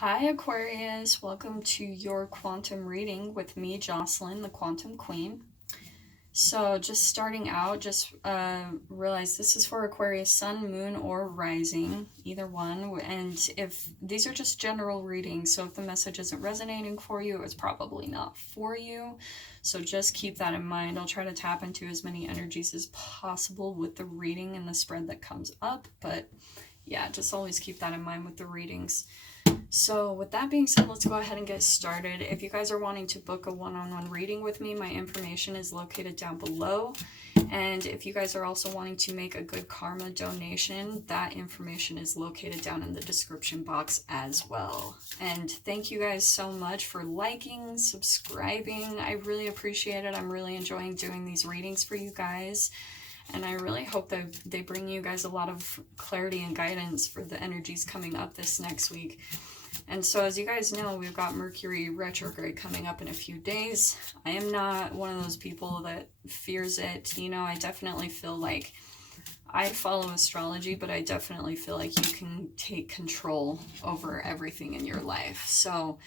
Hi Aquarius, welcome to your quantum reading with me, Jocelyn, the Quantum Queen. So just starting out, just realize this is for Aquarius Sun, Moon, or Rising, either one. And if these are just general readings, so if the message isn't resonating for you, it's probably not for you. So just keep that in mind. I'll try to tap into as many energies as possible with the reading and the spread that comes up. But yeah, just always keep that in mind with the readings. So with that being said, let's go ahead and get started. If you guys are wanting to book a one-on-one reading with me, my information is located down below. And if you guys are also wanting to make a good karma donation, that information is located down in the description box as well. And thank you guys so much for liking, subscribing. I really appreciate it. I'm really enjoying doing these readings for you guys. And I really hope that they bring you guys a lot of clarity and guidance for the energies coming up this next week. And so as you guys know, we've got Mercury retrograde coming up in a few days. I am not one of those people that fears it. You know, I definitely feel like I follow astrology, but I definitely feel like you can take control over everything in your life. So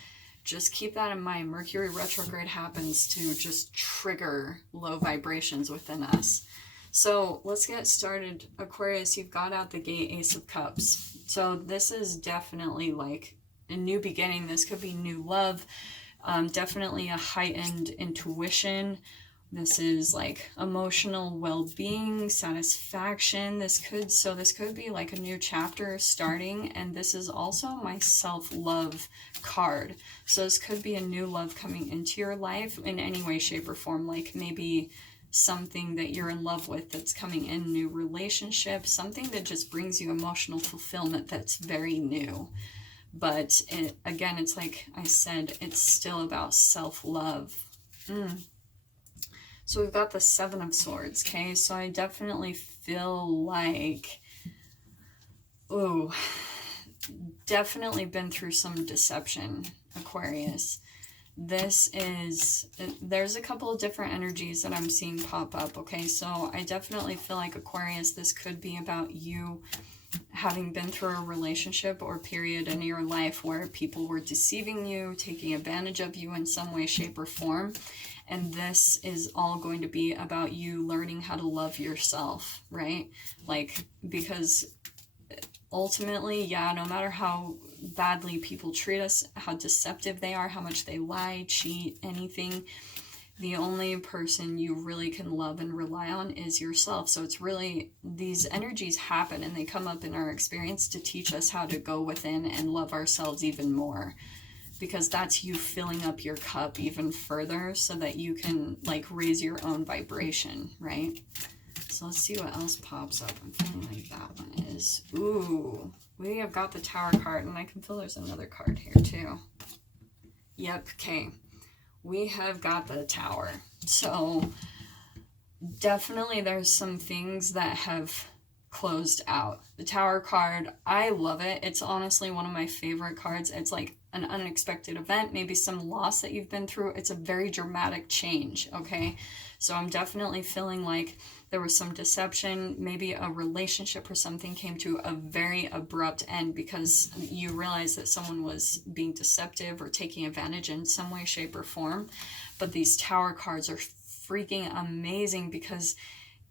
just keep that in mind. Mercury retrograde happens to just trigger low vibrations within us. So let's get started. Aquarius, you've got out the gate Ace of Cups. So this is definitely like a new beginning. This could be new love, definitely a heightened intuition. This is like emotional well-being, satisfaction. This could be like a new chapter starting, and this is also my self-love card. So this could be a new love coming into your life in any way, shape, or form, like maybe something that you're in love with that's coming in, new relationship, something that just brings you emotional fulfillment that's very new. But again, it's like I said, it's still about self-love. So we've got the Seven of Swords, okay? So I definitely feel like, definitely been through some deception, Aquarius. There's a couple of different energies that I'm seeing pop up, okay? So I definitely feel like, Aquarius, this could be about you having been through a relationship or period in your life where people were deceiving you, taking advantage of you in some way, shape, or form. And this is all going to be about you learning how to love yourself, right? Like, because ultimately, yeah, no matter how badly people treat us, how deceptive they are, how much they lie, cheat, anything, the only person you really can love and rely on is yourself. So it's really, these energies happen and they come up in our experience to teach us how to go within and love ourselves even more, because that's you filling up your cup even further so that you can like raise your own vibration, right? So let's see what else pops up. I'm feeling like that one is, ooh, we have got the Tower card, and I can feel there's another card here too. Yep, okay. We have got the Tower. So definitely there's some things that have closed out. The Tower card, I love it. It's honestly one of my favorite cards. It's like an unexpected event, maybe some loss that you've been through. It's a very dramatic change, okay? So I'm definitely feeling like there was some deception, maybe a relationship or something came to a very abrupt end because you realized that someone was being deceptive or taking advantage in some way, shape, or form. But these Tower cards are freaking amazing because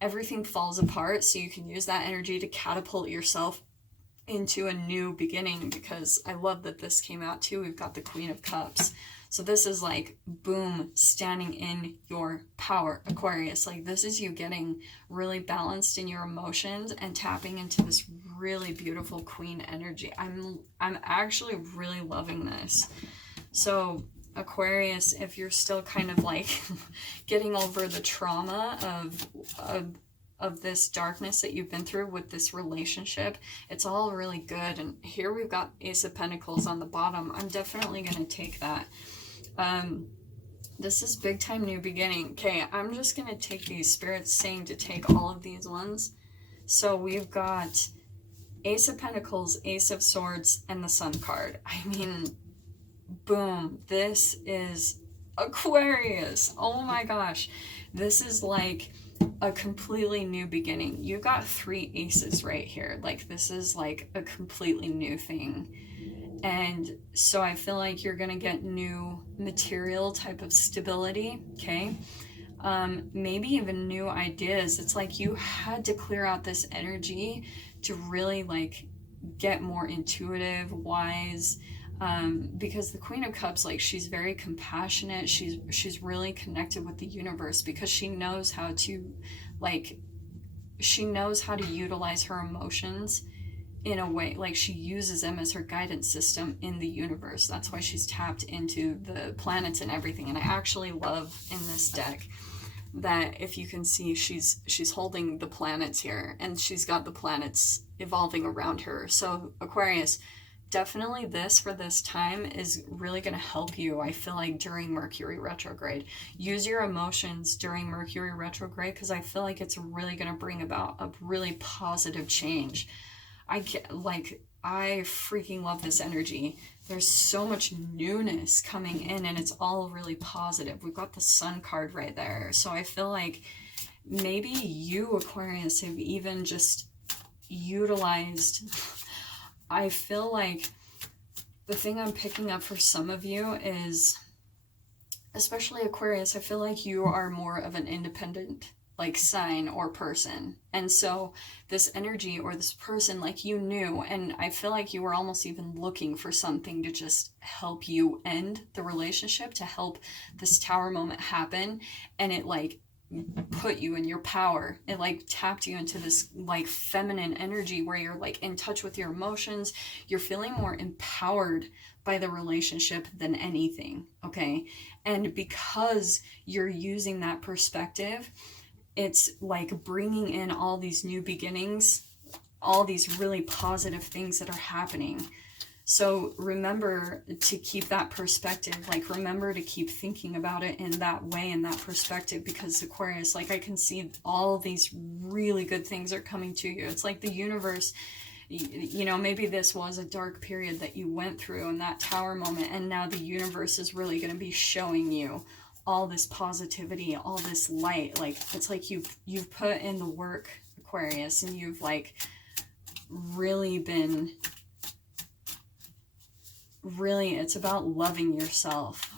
everything falls apart, so you can use that energy to catapult yourself into a new beginning. Because I love that this came out too. We've got the Queen of Cups. So this is like, boom, standing in your power, Aquarius. Like, this is you getting really balanced in your emotions and tapping into this really beautiful Queen energy. I'm actually really loving this. So Aquarius, if you're still kind of like getting over the trauma of this darkness that you've been through with this relationship, it's all really good. And here we've got Ace of Pentacles on the bottom. I'm definitely going to take that. This is big time new beginning. Okay, I'm just going to take these spirits saying to take all of these ones. So we've got Ace of Pentacles, Ace of Swords, and the Sun card. I mean, boom, this is Aquarius. Oh my gosh. This is like a completely new beginning. You got 3 aces right here. Like, this is like a completely new thing. And so I feel like you're going to get new material type of stability, okay? Maybe even new ideas. It's like you had to clear out this energy to really like get more intuitive, wise, because the Queen of Cups, like, she's very compassionate. She's really connected with the universe because she knows how to, like, she knows how to utilize her emotions in a way, like she uses them as her guidance system in the universe. That's why she's tapped into the planets and everything. And I actually love in this deck that, if you can see, she's holding the planets here, and she's got the planets evolving around her. So Aquarius, definitely this for this time is really going to help you, I feel like, during Mercury retrograde. Use your emotions during Mercury retrograde, because I feel like it's really going to bring about a really positive change. I freaking love this energy. There's so much newness coming in, and it's all really positive. We've got the Sun card right there. So I feel like maybe you, Aquarius, have even just utilized... I feel like the thing I'm picking up for some of you is, especially Aquarius, I feel like you are more of an independent, like, sign or person. And so this energy or this person, like, you knew, and I feel like you were almost even looking for something to just help you end the relationship, to help this Tower moment happen. And it, like, put you in your power. It, like, tapped you into this, like, feminine energy where you're, like, in touch with your emotions. You're feeling more empowered by the relationship than anything, okay? And because you're using that perspective, it's like bringing in all these new beginnings, all these really positive things that are happening. So remember to keep that perspective, like, remember to keep thinking about it in that way, in that perspective, because Aquarius, like, I can see all these really good things are coming to you. It's like the universe, you know, maybe this was a dark period that you went through in that Tower moment, and now the universe is really going to be showing you all this positivity, all this light. Like, it's like you've put in the work, Aquarius, and you've, like, really been, really, it's about loving yourself.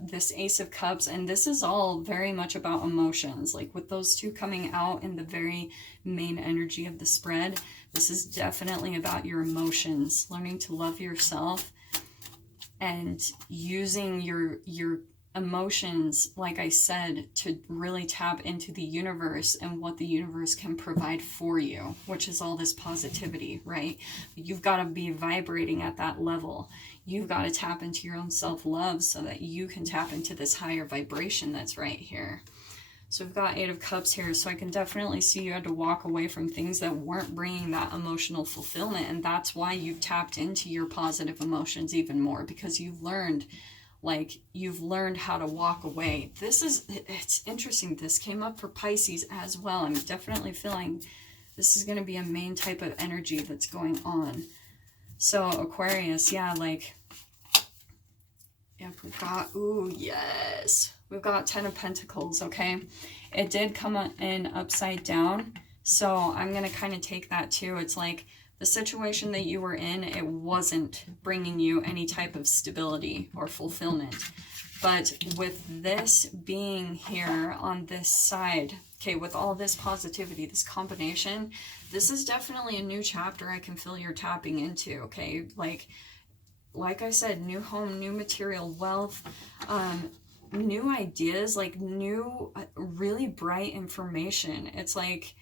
This Ace of Cups, and this is all very much about emotions, like with those two coming out in the very main energy of the spread. This is definitely about your emotions, learning to love yourself and using your emotions, like I said, to really tap into the universe and what the universe can provide for you, which is all this positivity, right? You've got to be vibrating at that level. You've got to tap into your own self-love so that you can tap into this higher vibration that's right here. So we've got Eight of Cups here, so I can definitely see you had to walk away from things that weren't bringing that emotional fulfillment, and that's why you've tapped into your positive emotions even more, because you've learned, like, you've learned how to walk away. It's interesting, this came up for Pisces as well. I'm definitely feeling this is going to be a main type of energy that's going on. So Aquarius, yeah, like, yep, we've got, ooh, yes, we've got 10 of Pentacles, okay? It did come in upside down, so I'm going to kind of take that too. It's like the situation that you were in, it wasn't bringing you any type of stability or fulfillment. But with this being here on this side, okay, with all this positivity, this combination, this is definitely a new chapter I can feel you're tapping into, okay? Like I said, new home, new material wealth, new ideas, like new, really bright information. It's like,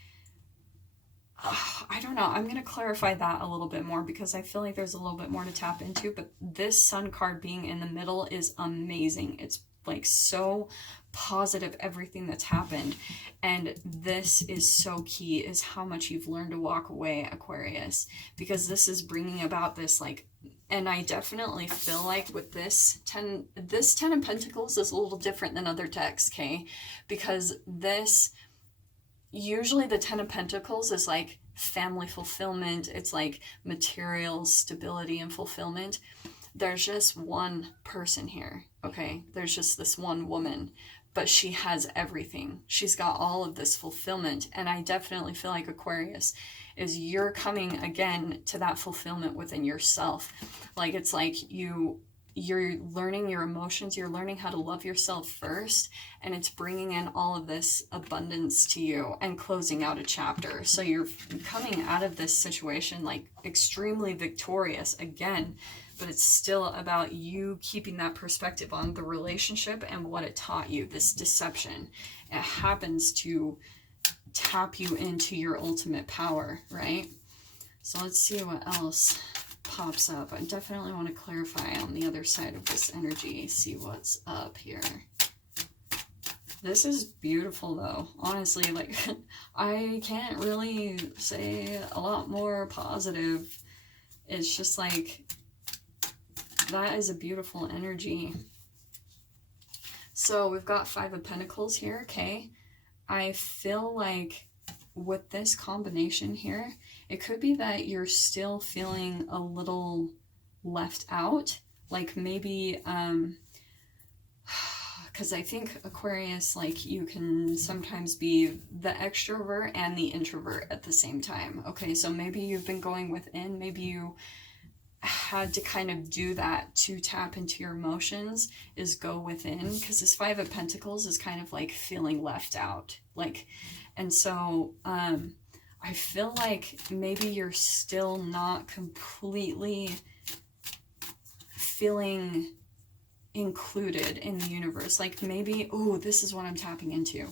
I don't know. I'm going to clarify that a little bit more because I feel like there's a little bit more to tap into, but this Sun card being in the middle is amazing. It's like so positive, everything that's happened. And this is so key, is how much you've learned to walk away, Aquarius, because this is bringing about this, like, and I definitely feel like with this 10 of Pentacles is a little different than other decks, okay? Because this, usually the 10 of Pentacles is like family fulfillment. It's like material stability and fulfillment. There's just one person here, okay? There's just this one woman. but she has everything. She's got all of this fulfillment. And I definitely feel like Aquarius is you're coming again to that fulfillment within yourself. Like it's like you're learning your emotions, you're learning how to love yourself first, and it's bringing in all of this abundance to you and closing out a chapter. So you're coming out of this situation like extremely victorious again, but it's still about you keeping that perspective on the relationship and what it taught you, this deception. It happens to tap you into your ultimate power, right? So let's see what else pops up. I definitely want to clarify on the other side of this energy, see what's up here. This is beautiful though, honestly. Like I can't really say a lot more positive. It's just like that is a beautiful energy. So we've got 5 of Pentacles here, okay? I feel like with this combination here, it could be that you're still feeling a little left out. Like maybe, because I think Aquarius, like you can sometimes be the extrovert and the introvert at the same time. Okay, so maybe you've been going within, maybe you had to kind of do that to tap into your emotions, is go within, because this 5 of Pentacles is kind of like feeling left out, like, and so I feel like maybe you're still not completely feeling included in the universe. Like maybe, oh, this is what I'm tapping into.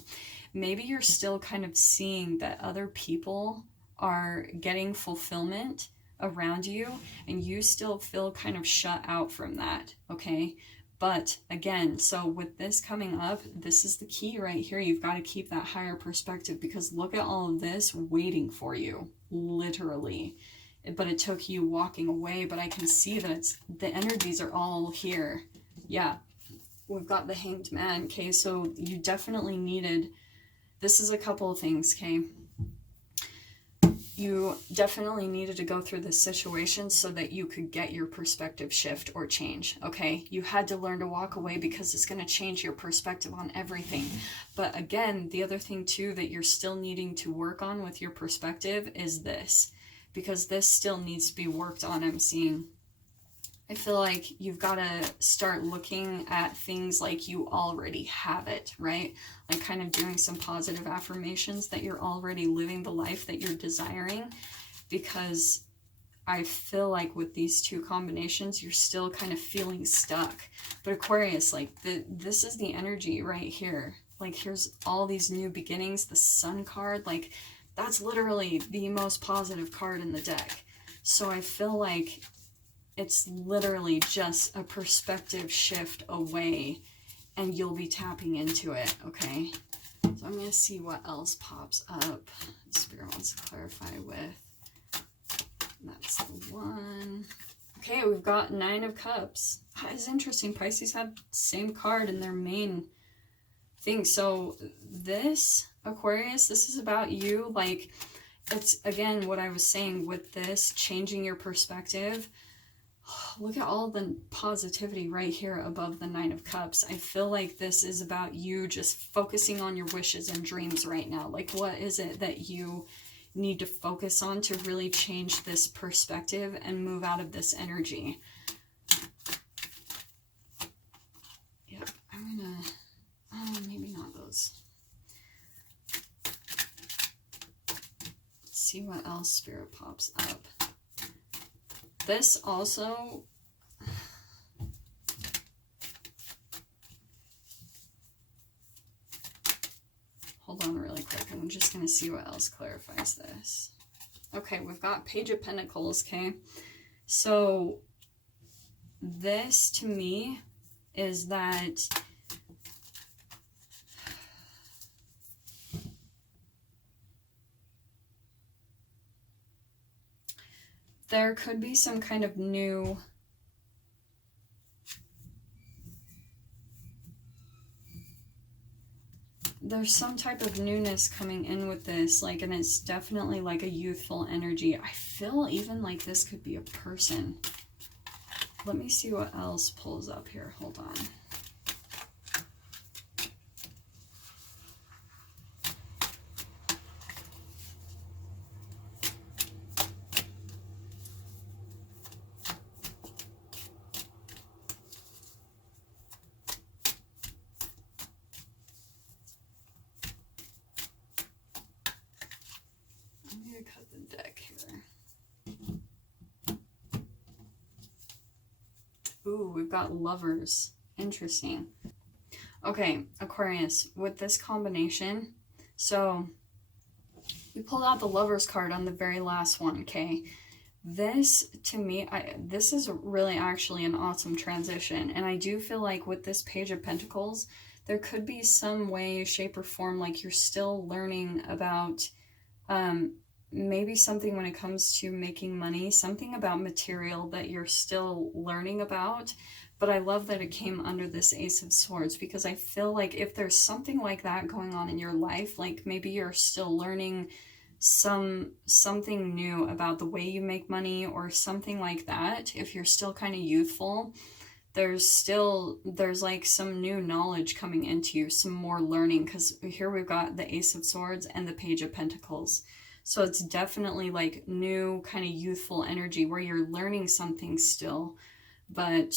Maybe you're still kind of seeing that other people are getting fulfillment around you and you still feel kind of shut out from that, okay? But again, so with this coming up, this is the key right here. You've got to keep that higher perspective, because look at all of this waiting for you, literally. But it took you walking away, but I can see that it's, the energies are all here. Yeah, we've got the Hanged Man, okay? So you definitely needed, this is a couple of things, okay? You definitely needed to go through this situation so that you could get your perspective shift or change, okay? You had to learn to walk away because it's going to change your perspective on everything. But again, the other thing too that you're still needing to work on with your perspective is this, because this still needs to be worked on, I'm seeing. I feel like you've got to start looking at things like you already have it, right? Like kind of doing some positive affirmations that you're already living the life that you're desiring, because I feel like with these two combinations, you're still kind of feeling stuck. But Aquarius, like this is the energy right here. Like here's all these new beginnings, the Sun card, like that's literally the most positive card in the deck. So I feel like it's literally just a perspective shift away and you'll be tapping into it, okay? So I'm going to see what else pops up. Spirit wants to clarify with. That's the one. Okay, we've got 9 of Cups. That is interesting. Pisces have the same card in their main thing. So this, Aquarius, this is about you. Like, it's, again, what I was saying with this, changing your perspective. Look at all the positivity right here above the 9 of Cups. I feel like this is about you just focusing on your wishes and dreams right now. Like, what is it that you need to focus on to really change this perspective and move out of this energy? Yep, I'm gonna, maybe not those. Let's see what else Spirit pops up. This also, hold on really quick. I'm just going to see what else clarifies this. Okay, we've got Page of Pentacles, okay? So this to me is that there could be some kind of new there's some type of newness coming in with this, like, and it's definitely like a youthful energy. I feel even like this could be a person. Let me see what else pulls up here. Hold on. of the deck here. Ooh, we've got Lovers. Interesting. Okay, Aquarius, with this combination, so we pulled out the Lovers card on the very last one, okay? This, to me, this is really actually an awesome transition. And I do feel like with this Page of Pentacles, there could be some way, shape, or form, like you're still learning about maybe something when it comes to making money, something about material that you're still learning about. But I love that it came under this Ace of Swords, because I feel like if there's something like that going on in your life, like maybe you're still learning something new about the way you make money or something like that. If you're still kind of youthful, there's like some new knowledge coming into you, some more learning, because here we've got the Ace of Swords and the Page of Pentacles. So it's definitely like new kind of youthful energy where you're learning something still, but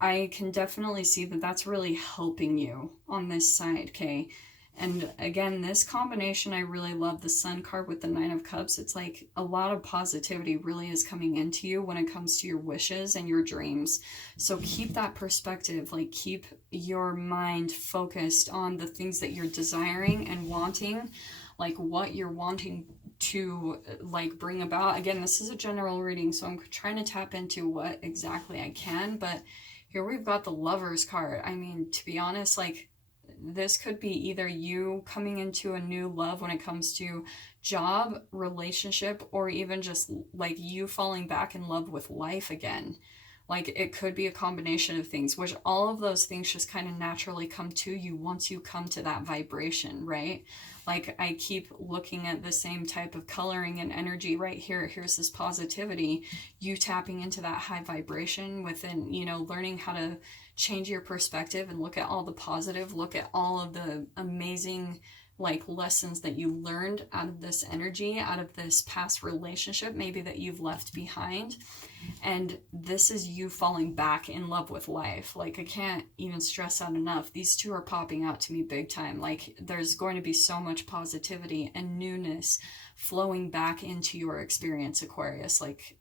I can definitely see that that's really helping you on this side, okay? And again, this combination, I really love the Sun card with the Nine of Cups. It's like a lot of positivity really is coming into you when it comes to your wishes and your dreams. So keep that perspective, like keep your mind focused on the things that you're desiring and wanting, like what you're wanting to like bring about. Again, this is a general reading, so I'm trying to tap into what exactly I can, but here we've got the Lovers card. I mean, to be honest, like this could be either you coming into a new love when it comes to job, relationship, or even just like you falling back in love with life again. Like it could be a combination of things, which all of those things just kind of naturally come to you once you come to that vibration, right? Like I keep looking at the same type of coloring and energy right here. Here's this positivity, you tapping into that high vibration within, you know, learning how to change your perspective and look at all the positive, look at all of the amazing like lessons that you learned out of this energy, out of this past relationship maybe that you've left behind. And this is you falling back in love with life. Like I can't even stress out enough, these two are popping out to me big time. Like there's going to be so much positivity and newness flowing back into your experience, Aquarius, like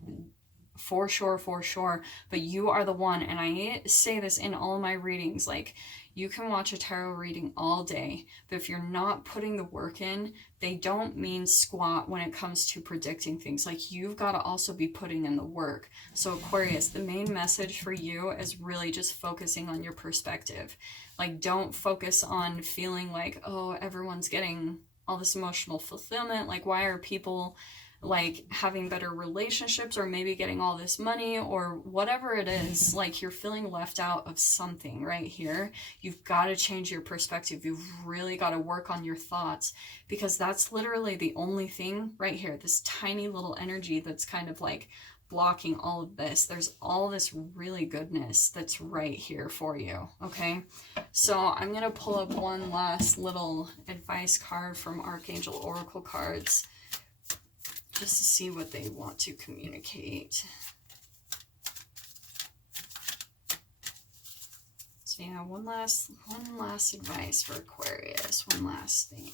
for sure. But you are the one, and I say this in all my readings, like you can watch a tarot reading all day, but if you're not putting the work in, they don't mean squat when it comes to predicting things. Like you've got to also be putting in the work. So Aquarius, the main message for you is really just focusing on your perspective. Like don't focus on feeling like, oh, everyone's getting all this emotional fulfillment. Like why are people like having better relationships or maybe getting all this money or whatever it is, like you're feeling left out of something right here. You've got to change your perspective. You've really got to work on your thoughts, because that's literally the only thing right here, this tiny little energy that's kind of like blocking all of this. There's all this really goodness that's right here for you, okay? So I'm going to pull up one last little advice card from Archangel Oracle cards, just to see what they want to communicate. So yeah, one last advice for Aquarius, one last thing.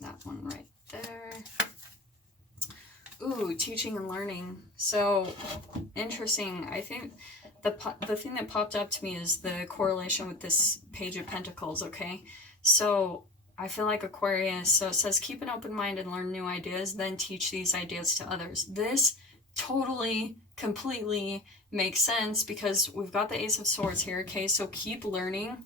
That one right there. Ooh, teaching and learning. So interesting. I think the thing that popped up to me is the correlation with this Page of Pentacles, okay? So I feel like Aquarius, so it says keep an open mind and learn new ideas, then teach these ideas to others. This totally, completely makes sense because we've got the Ace of Swords here, okay? So keep learning.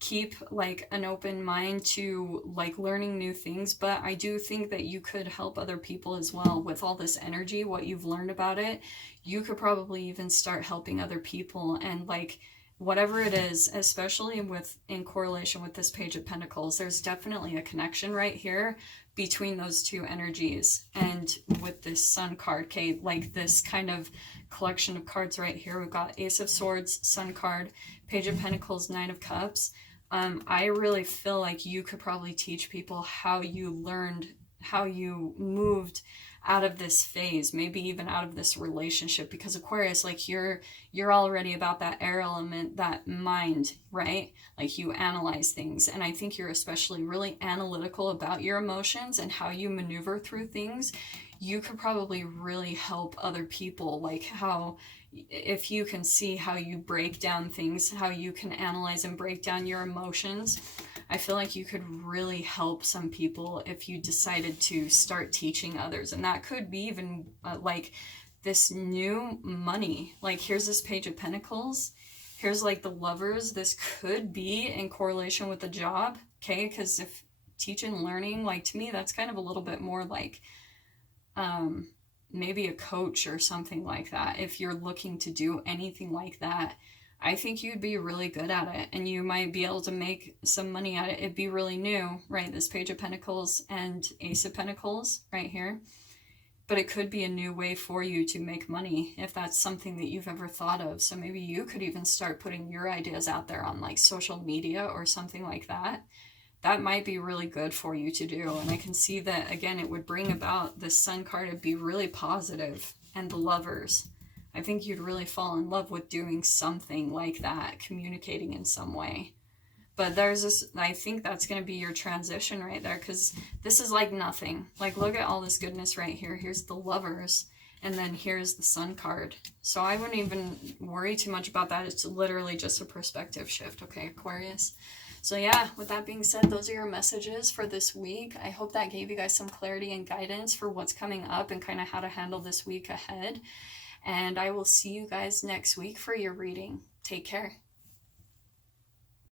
Keep like an open mind to like learning new things, but I do think that you could help other people as well with all this energy, what you've learned about it. You could probably even start helping other people, and like whatever it is, especially with in correlation with this Page of Pentacles, there's definitely a connection right here between those two energies. And with this Sun card, okay, like this kind of collection of cards right here, we've got Ace of Swords, Sun card, Page of Pentacles, Nine of Cups. I really feel like you could probably teach people how you learned you moved out of this phase, maybe even out of this relationship, because Aquarius, like you're already about that air element, that mind, right? Like you analyze things, and I think you're especially really analytical about your emotions and how you maneuver through things. You could probably really help other people, like how, if you can see how you break down things, how you can analyze and break down your emotions, I feel like you could really help some people if you decided to start teaching others. And that could be even like this new money. Like here's this Page of Pentacles. Here's like the Lovers. This could be in correlation with the job, okay? Because if teaching and learning, like to me, that's kind of a little bit more like maybe a coach or something like that. If you're looking to do anything like that, I think you'd be really good at it, and you might be able to make some money at it. It'd be really new, right? This Page of Pentacles and Ace of Pentacles right here. But it could be a new way for you to make money if that's something that you've ever thought of. So maybe you could even start putting your ideas out there on like social media or something like that. That might be really good for you to do. And I can see that, again, it would bring about the Sun card to be really positive, and the Lovers. I think you'd really fall in love with doing something like that, communicating in some way. But there's this, I think that's going to be your transition right there, because this is like nothing. Like, look at all this goodness right here. Here's the Lovers, and then here's the Sun card. So I wouldn't even worry too much about that. It's literally just a perspective shift, okay, Aquarius? So yeah, with that being said, those are your messages for this week. I hope that gave you guys some clarity and guidance for what's coming up and kind of how to handle this week ahead. And I will see you guys next week for your reading. Take care.